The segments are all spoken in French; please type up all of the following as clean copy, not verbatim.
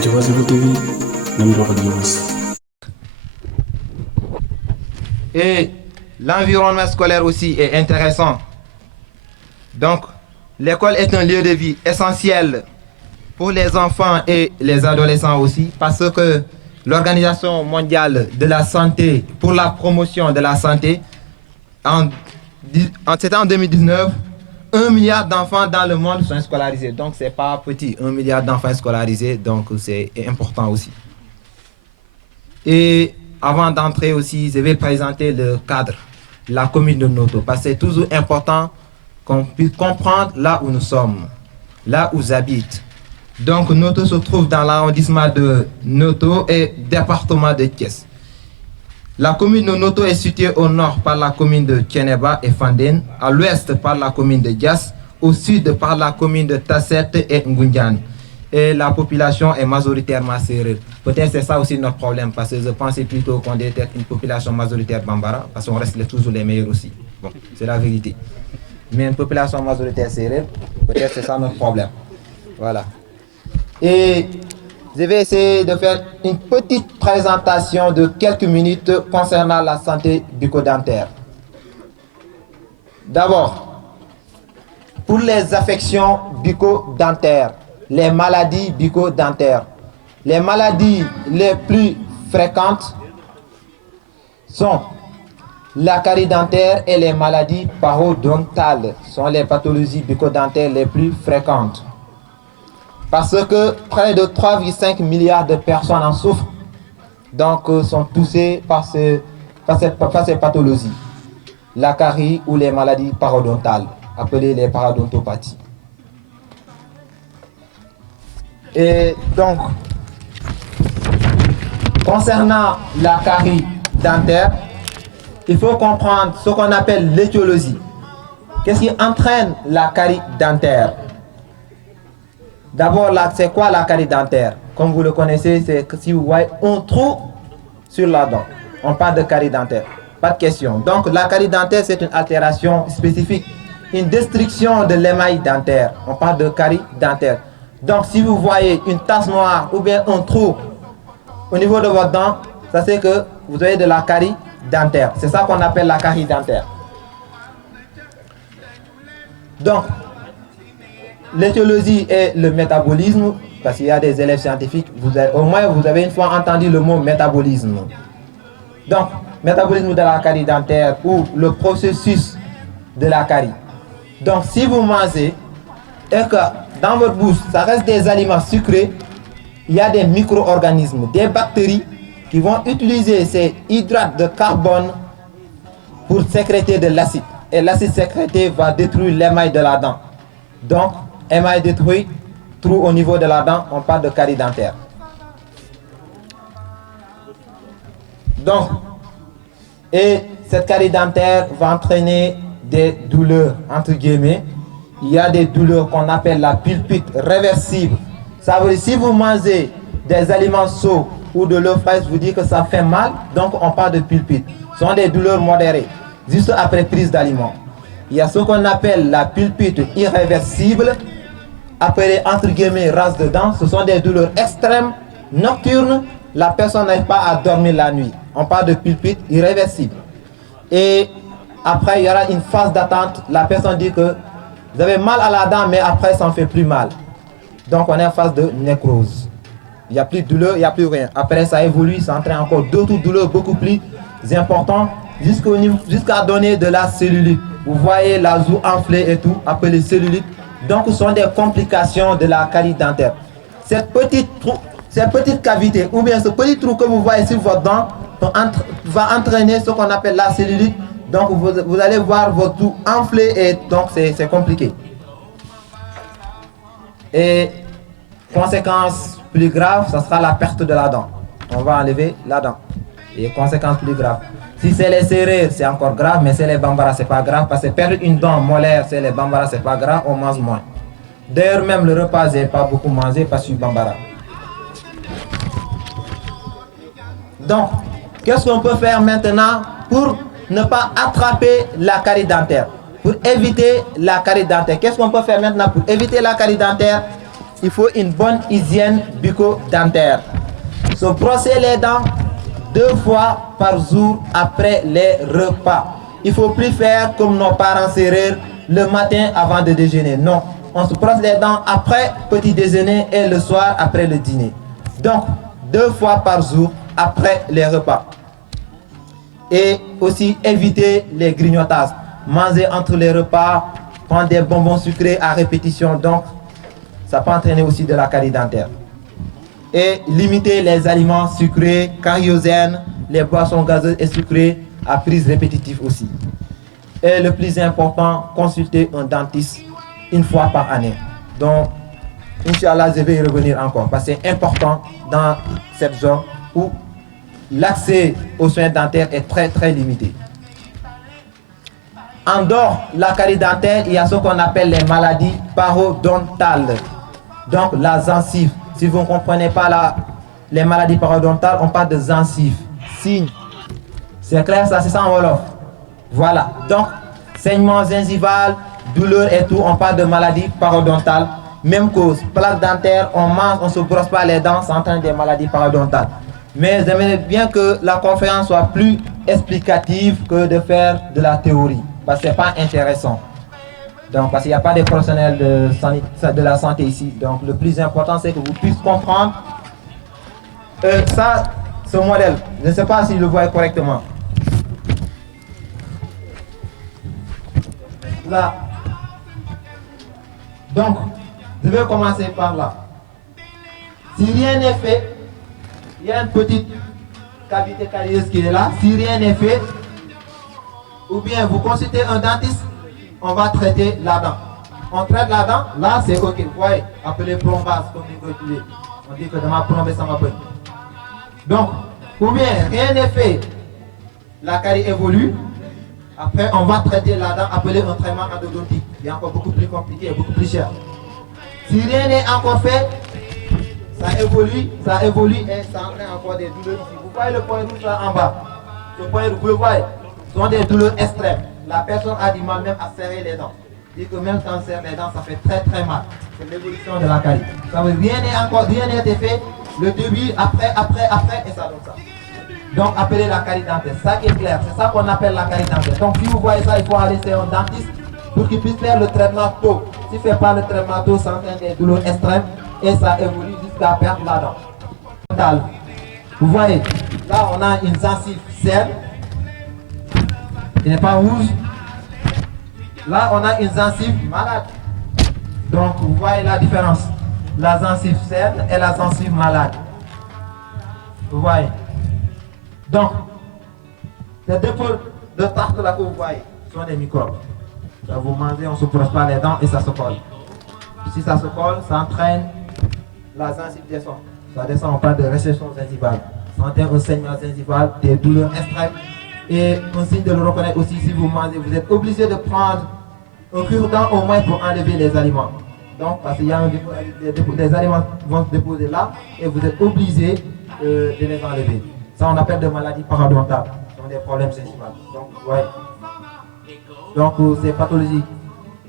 Diobass Info TV, nam dox ak Diobass. Et l'environnement scolaire aussi est intéressant. Donc, l'école est un lieu de vie essentiel pour les enfants et les adolescents aussi, parce que l'Organisation mondiale de la santé, pour la promotion de la santé, c'était en 2019, 1 milliard d'enfants dans le monde sont scolarisés. Donc, c'est pas petit, 1 milliard d'enfants scolarisés, donc c'est important aussi. Et avant d'entrer aussi, je vais présenter le cadre, la commune de Noto, parce que c'est toujours important qu'on puisse comprendre là où nous sommes, là où j'habite. Donc, Noto se trouve dans l'arrondissement de Noto et département de Thiès. La commune de Noto est située au nord par la commune de Thiénaba et Fandène, à l'ouest par la commune de Diass, au sud par la commune de Tasset et Ngoundiane. Et la population est majoritairement sérère. Peut-être c'est ça aussi notre problème, parce que je pensais plutôt qu'on était une population majoritaire bambara, parce qu'on reste toujours les meilleurs aussi. Bon, c'est la vérité. Mais une population majoritaire sérère, peut-être c'est ça notre problème. Voilà. Et je vais essayer de faire une petite présentation de quelques minutes concernant la santé bucco-dentaire. D'abord, pour les affections bucco-dentaires, les maladies bucco-dentaires, les maladies les plus fréquentes sont la carie dentaire et les maladies parodontales sont les pathologies bucco-dentaires les plus fréquentes. Parce que près de 3,5 milliards de personnes en souffrent, donc sont touchées par ces pathologies. La carie ou les maladies parodontales, appelées les parodontopathies. Et donc, concernant la carie dentaire, il faut comprendre ce qu'on appelle l'étiologie. Qu'est-ce qui entraîne la carie dentaire? D'abord, c'est quoi la carie dentaire? Comme vous le connaissez, c'est que si vous voyez un trou sur la dent, on parle de carie dentaire. Pas de question. Donc, la carie dentaire, c'est une altération spécifique, une destruction de l'émail dentaire. On parle de carie dentaire. Donc, si vous voyez une tache noire ou bien un trou au niveau de votre dent, ça c'est que vous avez de la carie dentaire. C'est ça qu'on appelle la carie dentaire. Donc, l'étiologie et le métabolisme, parce qu'il y a des élèves scientifiques, au moins vous avez une fois entendu le mot métabolisme. Donc, métabolisme de la carie dentaire ou le processus de la carie. Donc, si vous mangez et que dans votre bouche, ça reste des aliments sucrés, il y a des micro-organismes, des bactéries qui vont utiliser ces hydrates de carbone pour sécréter de l'acide. Et l'acide sécrété va détruire l'émail de la dent. Donc, émail détruit, trou au niveau de la dent, on parle de carie dentaire. Donc, et cette carie dentaire va entraîner des douleurs, entre guillemets. Il y a des douleurs qu'on appelle la pulpite réversible. Ça veut dire si vous mangez des aliments chauds ou de l'eau fraîche, vous dites que ça fait mal, donc on parle de pulpite. Ce sont des douleurs modérées, juste après prise d'aliments. Il y a ce qu'on appelle la pulpite irréversible, appelée entre guillemets race de dents. Ce sont des douleurs extrêmes, nocturnes. La personne n'arrive pas à dormir la nuit. On parle de pulpite irréversible. Et après, il y aura une phase d'attente. La personne dit que vous avez mal à la dent, mais après, ça ne fait plus mal. Donc, on est en phase de nécrose. Il n'y a plus de douleur, il n'y a plus rien. Après, ça évolue, ça entraîne encore d'autres douleurs beaucoup plus importantes, jusqu'à donner de la cellulite. Vous voyez la joue enflée et tout, appelée cellulite. Donc, ce sont des complications de la carie dentaire. Cette petite cavité, ou bien ce petit trou que vous voyez sur votre dent, va entraîner ce qu'on appelle la cellulite. Donc, vous allez voir votre trou enflé et donc c'est compliqué. Et conséquence plus grave, ça sera la perte de la dent. On va enlever la dent. Et conséquence plus grave. Si c'est les serrures, c'est encore grave, mais c'est les bambara, c'est pas grave, parce que perdre une dent molaire, c'est les bambara, c'est pas grave, on mange moins. D'ailleurs, même le repas, j'ai pas beaucoup mangé parce que je suis bambara. Donc, qu'est-ce qu'on peut faire maintenant pour ne pas attraper la carie dentaire? Pour éviter la carie dentaire. Qu'est-ce qu'on peut faire maintenant pour éviter la carie dentaire? il faut une bonne hygiène bucco-dentaire. Se brosser les dents 2 fois par jour après les repas. Il ne faut plus faire comme nos parents serrés le matin avant de déjeuner. Non, on se brosse les dents après petit déjeuner et le soir après le dîner. Donc, 2 fois par jour après les repas. Et aussi éviter les grignotages. Manger entre les repas, prendre des bonbons sucrés à répétition. Donc, ça peut entraîner aussi de la carie dentaire. Et limiter les aliments sucrés, cariogènes, les boissons gazeuses et sucrées à prise répétitive aussi. Et le plus important, consulter un dentiste 1 fois par année. Donc, Inch'Allah, je vais y revenir encore parce que c'est important dans cette zone où l'accès aux soins dentaires est très limité. En dehors de la carie dentaire, il y a ce qu'on appelle les maladies parodontales. Donc la gencive. Si vous ne comprenez pas les maladies parodontales, on parle de gencive. Signe. C'est clair ça, c'est ça en Wolof. Voilà. Donc, saignement gingival, douleur et tout, on parle de maladies parodontales. Même cause, plaque dentaire, on mange, on ne se brosse pas les dents, ça entraîne des maladies parodontales. Mais j'aimerais bien que la conférence soit plus explicative que de faire de la théorie. Parce que ce n'est pas intéressant. Donc, parce qu'il n'y a pas de professionnels de la santé ici. Donc, le plus important, c'est que vous puissiez comprendre ça, ce modèle. Je ne sais pas si je le vois correctement. Là. Donc, je vais commencer par là. Si rien n'est fait, il y a une petite cavité carieuse qui est là. Si rien n'est fait, ou bien vous consultez un dentiste, on va traiter la dent. On traite la dent, là c'est ok. Vous voyez, appelé plombage comme on dit que dans ma plombée ça m'a pris. Donc, ou bien rien n'est fait, la carie évolue. Après, on va traiter la dent, appelé un traitement endodontique. C'est encore beaucoup plus compliqué et beaucoup plus cher. Si rien n'est encore fait, ça évolue et ça entraîne encore des douleurs ici. Vous voyez le point rouge là en bas. Ce point rouge, vous le voyez, ce sont des douleurs extrêmes. La personne a du mal même à serrer les dents. Dit que même quand on serre les dents, ça fait très mal. C'est l'évolution de la carie. Ça veut dire rien n'est été fait. Le début, après, et ça donne ça. Donc appelez la carie dentaire. Ça qui est clair, c'est ça qu'on appelle la carie dentaire. Donc si vous voyez ça, il faut aller chez un dentiste pour qu'il puisse faire le traitement tôt. S'il ne fait pas le traitement tôt, ça entraîne des douleurs extrêmes et ça évolue jusqu'à perdre la dent. Vous voyez, là on a une gencive saine. Il n'est pas rouge. Là on a une gencive malade. Donc vous voyez la différence. La gencive saine et la gencive malade. Vous voyez. Donc, les dépôts de tarte là que vous voyez sont des microbes. Ça vous mangez, on ne se brosse pas les dents et ça se colle. Si ça se colle, ça entraîne la gencive descend. Ça descend, on parle de récession gingivale. Ça entraîne un saignement gingival, des douleurs extrêmes. Et un signe de le reconnaître aussi, si vous mangez, vous êtes obligé de prendre un cure-dent au moins pour enlever les aliments. Donc, parce qu'il y a des aliments qui vont se déposer là et vous êtes obligé de les enlever. Ça, on appelle des maladies parodontales. Ce sont des problèmes gingivales. Donc, ouais. Donc, c'est pathologique.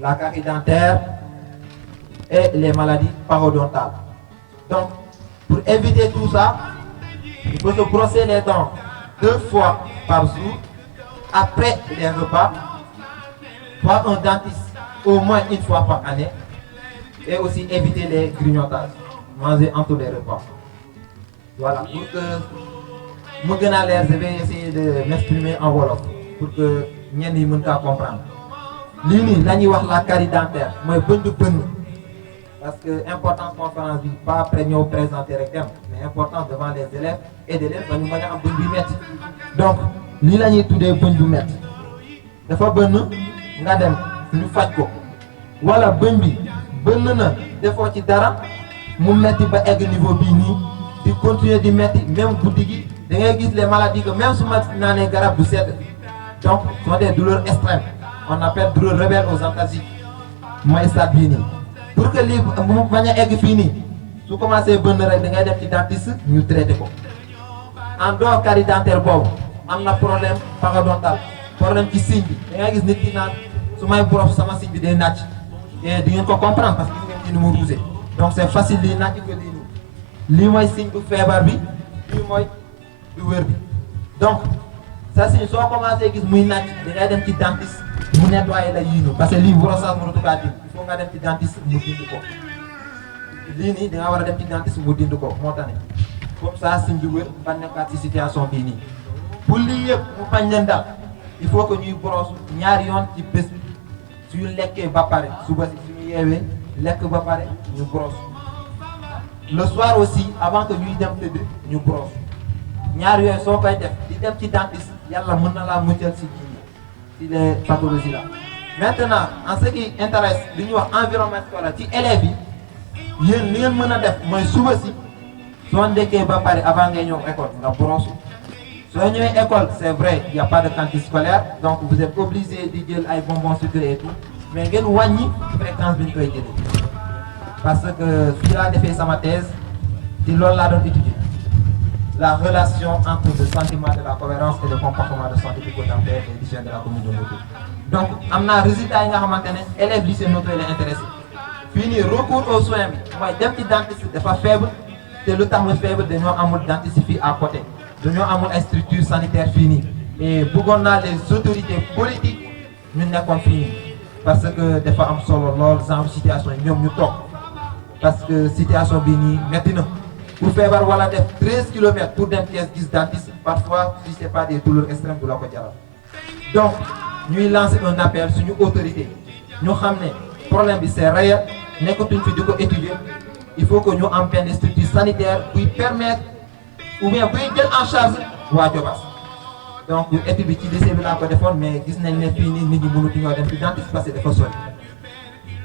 La carie dentaire et les maladies parodontales. Donc, pour éviter tout ça, il faut se brosser les dents 2 fois par jour, après les repas, voir un dentiste au moins 1 fois par année, et aussi éviter les grignotages, manger entre les repas. Voilà, pour que je vais essayer de m'exprimer en Wolof, pour que ñenn ñi mën kaa comprendre. Lii nii la ñuy wax la carie dentaire mooy bëñ du bënn. Parce que importance conférence bi pas après ñëw présenter rek dem mais importance devant les élèves et des élèves ba ñu mën a am bëñ bi metti. Donc lii la ñuy tuddee bëñ bu metti dafa bënn nga dem ñu faj ko wala bëñ bi bënn na defoo ci dara mu metti ba egg niveau bii nii di continuer di metti même guddi gi da ngay gis les maladies que même su ma naanee garab du sedd. Donc ce sont des douleurs extrêmes. On appelle douleurs rebelles aux antalgiques. Mooy stade bii nii. Pour que lii mu bañ a egg fii nii su commencé bënn rek da ngay dem ci dentiste ñu traité ko. En dehors carie dentaire boobu am na problème parodontal problème ci signe bi da ngay gis nit ki naan su may brosse sama signe bi day nàcc et di ngeen ko comprendre parce que gis ngeen ni mu ruusee donc c'est facile lii nàcc ko lii nii lii mooy signe bu feebar bi lii mooy du wér bi donc ça signe soo commencé gis muy nàcc da ngay dem ci dentiste mu nettoyer la yii nii parce que lii brossage mënatu kaa dindi il faut nga dem ci dentiste mu dindi ko lii nii da nga war a dem ci dentiste mu dindi ko moo tax ne comme ça signe bi wér ba nekkaat ci situation bii nii pour lii yëpp mu bañ leen dal il faut que ñuy brosse ñaari yoon ci bés bi suñu lekkee ba pare suba si suñu yeewee lekk ba pare ñu brosse le soir aussi avant que ñuy dem tëdd ñu brosse ñaar yooyu soo koy def di dem ci dentiste yàlla mën na laa muccal si ci les pathologies là. Maintenant en ce qui intéresse li ñuy wax environnement scolaire ci élèves yi yéen li ngeen mën a def mooy suba si soo ndekkee ba pare avant ngay ñëw école nga brosse soo ñëwee école c'est vrai il y a pas de cantine scolaire donc vous êtes obligé di jël ay bonbons sucrés et tout mais ngeen wàññi fréquence bi ñu koy jëlee parce que fii laa defee sama thèse ci loolu laa doon étudier la relation entre le sentiment de la cohérence et le comportement de santé bucco-dentaire et l'hygiène de la commune de Noto. Donc am naa résultat yi nga xamante ne élèves lycée Noto yi la intéressé fii nii recours aux soins bi mooy dem ci dentiste dafa faible te lu tax mu faible dañoo amul dentiste fii à côté dañoo amul ay structure sanitaire fii nii et bëggoon naa les autorités politiques ñu nekkoon fii nii parce que dafa am solo lool genre situation yi ñoom ñu toog parce que situation bii nii métti na pour feebar wala def 13 kilomètres pour dem Thiès gis dentiste parfois si c'est pas des douleurs extrêmes du la ko jaral donc ñuy lancer un appel suñu autorité ñu xam ne problème bi c'est réel nekkatuñ fi di ko étudier il faut que ñu am benn structure sanitaire buy permettre ou bien buy jël en charge waa Diobass donc étude bi ci lycée bi laa ko defoon mais gis nañ ne fii nii nit ñi mënatu ñoo dem ci dentiste parce que dafa sori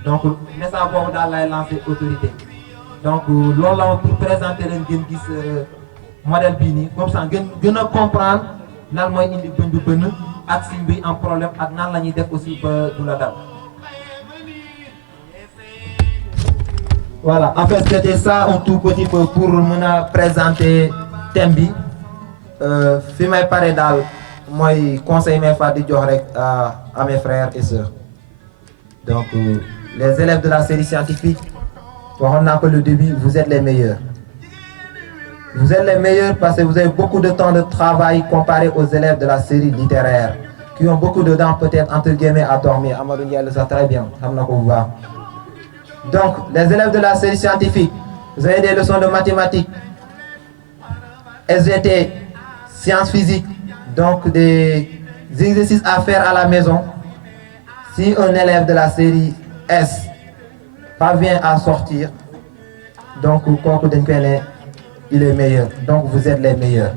donc message boobu daal lay lancer autorité donc loolu la woon pour présenter leen ngeen gis modèle bii nii comme ça ngeen gën a comprendre lan mooy indi bëñ bu bënn ak signe bi am problème ak nan la ñuy def aussi ba du la dal. Voilà, en fait c'était ça un tout petit peu pour mën a présenter thème bi fi may pare daal mooy conseil may fa di jox rek à mes frères et sœurs donc les élèves de la série scientifique waxoon naa ko le début vous êtes les meilleurs. Vous êtes les meilleurs parce que vous avez beaucoup de temps de travail comparé aux élèves de la série littéraire qui ont beaucoup de temps peut-être entre guillemets à dormir. Amadou Ndiaye le sait très bien, xam na ko bu baax. Donc les élèves de la série scientifique, vous avez des leçons de mathématiques, SVT, sciences physiques, donc des exercices à faire à la maison. Si un élève de la série S parvient à sortir, donc kooku dañ koy ne il est meilleur, donc vous êtes les meilleurs.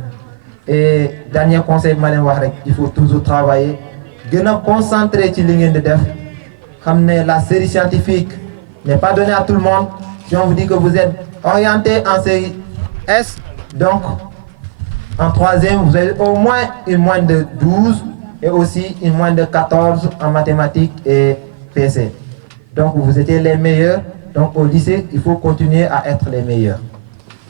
Et dernier conseil bi ma leen wax rek il faut toujours travailler gën a concentrer ci li ngeen di def xam ne la série scientifique n'est pas donnée à tout le monde. Si on vous dit que vous êtes orienté en série S, donc en troisième vous avez au moins une moyenne de 12 et aussi une moyenne de 14 en mathématiques et PC. Donc vous étiez les meilleurs, donc au lycée il faut continuer à être les meilleurs.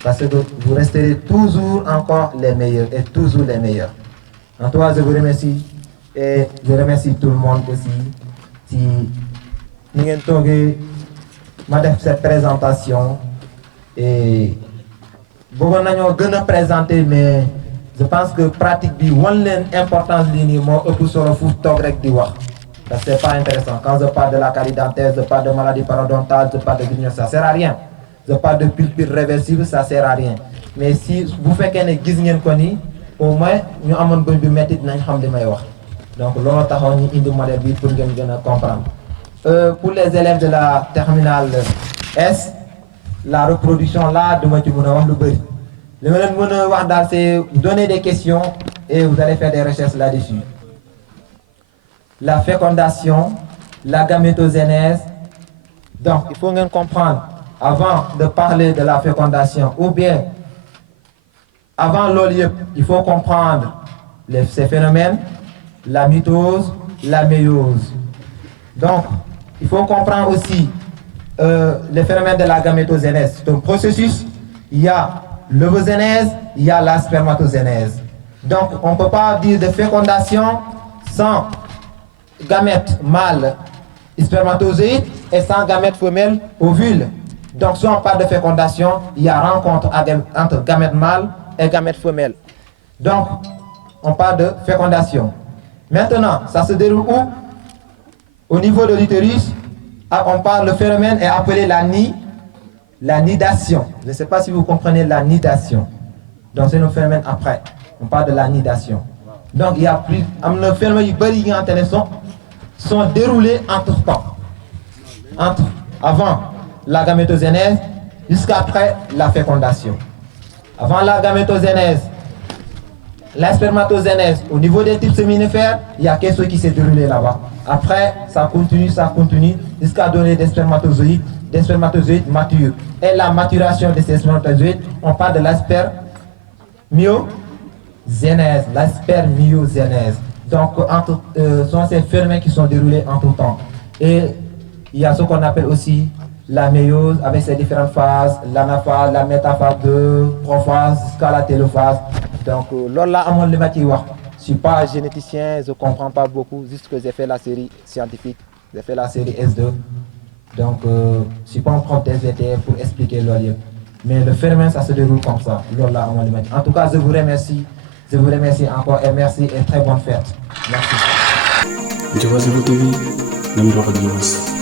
Parce que vous resterez toujours encore les meilleurs et toujours les meilleurs. En tout cas, je vous remercie et je remercie tout le monde aussi si ni ngeen toogee ma def cette présentation et bëggoon nañoo gën a présenter mais je pense que pratique bi wan leen importance lii nii moo ëpp solo fu toog rek di wax parce que c'est pas intéressant. Quand je parle de la carie dentaire, je parle de maladie parodontale, je parle de grignotine, ça sert à rien. Je parle de pulpite réversible, ça sert à rien. Mais si bu fekkee ne gis ngeen ko ni au moins ñu amoon bëñ bi métti nañ xam li may wax donc loolu taxaw ñu indi modèle bi pour ngeen gën a comprendre. Pour les élèves de la terminale S, la reproduction là duma ci mën a wax lu bëri li ma leen mën a wax daal c'est donner des questions et vous allez faire des recherches là-dessus. La fécondation, la gamétogenèse, donc il faut ngeen comprendre. Avant de parler de la fécondation ou bien avant loolu yëpp il faut comprendre ces phénomènes, la mitose, la méiose. Donc il faut comprendre aussi les phénomènes de la gamétogenèse. C'est un processus, il y a l'ovogenèse, il y a la spermatogenèse. Donc on ne peut pas dire de fécondation sans gamète mâle spermatozoïde et sans gamète femelle ovule. Donc, si on parle de fécondation, il y a rencontre entre gamètes mâles et gamètes femelles. Donc, on parle de fécondation. Maintenant, ça se déroule où? Au niveau de l'utérus, on parle, le phénomène est appelé la nidation. Je ne sais pas si vous comprenez la nidation. Donc, c'est un phénomène après. On parle de la nidation. Donc, il y a plus. Les phénomènes qui sont déroulés entre temps. Avant la gamétogenèse jusqu'après la fécondation. Avant la gamétogenèse, la spermatogenèse, au niveau des types séminifères, il y a quelque chose qui s'est déroulé là-bas. Après, ça continue jusqu'à donner des spermatozoïdes matures. Et la maturation de ces spermatozoïdes, on parle de l'aspermiogenèse. Donc, sont ces phénomènes qui sont déroulés entre temps. Et il y a ce qu'on appelle aussi la méiose avec ses différentes phases, l'anaphase, la métaphase, prophase jusqu'à la télophase. Donc, là, je ne suis pas généticien, je ne comprends pas beaucoup, juste que j'ai fait la série scientifique, j'ai fait la série S2. Donc, je ne suis pas un prof d'SVT pour expliquer l'olive. Mais le phénomène, ça se déroule comme ça. Là, en tout cas, je vous remercie. Je vous remercie encore et merci et très bonne fête. Merci. Diobass Info TV, Namdoxa Diobass.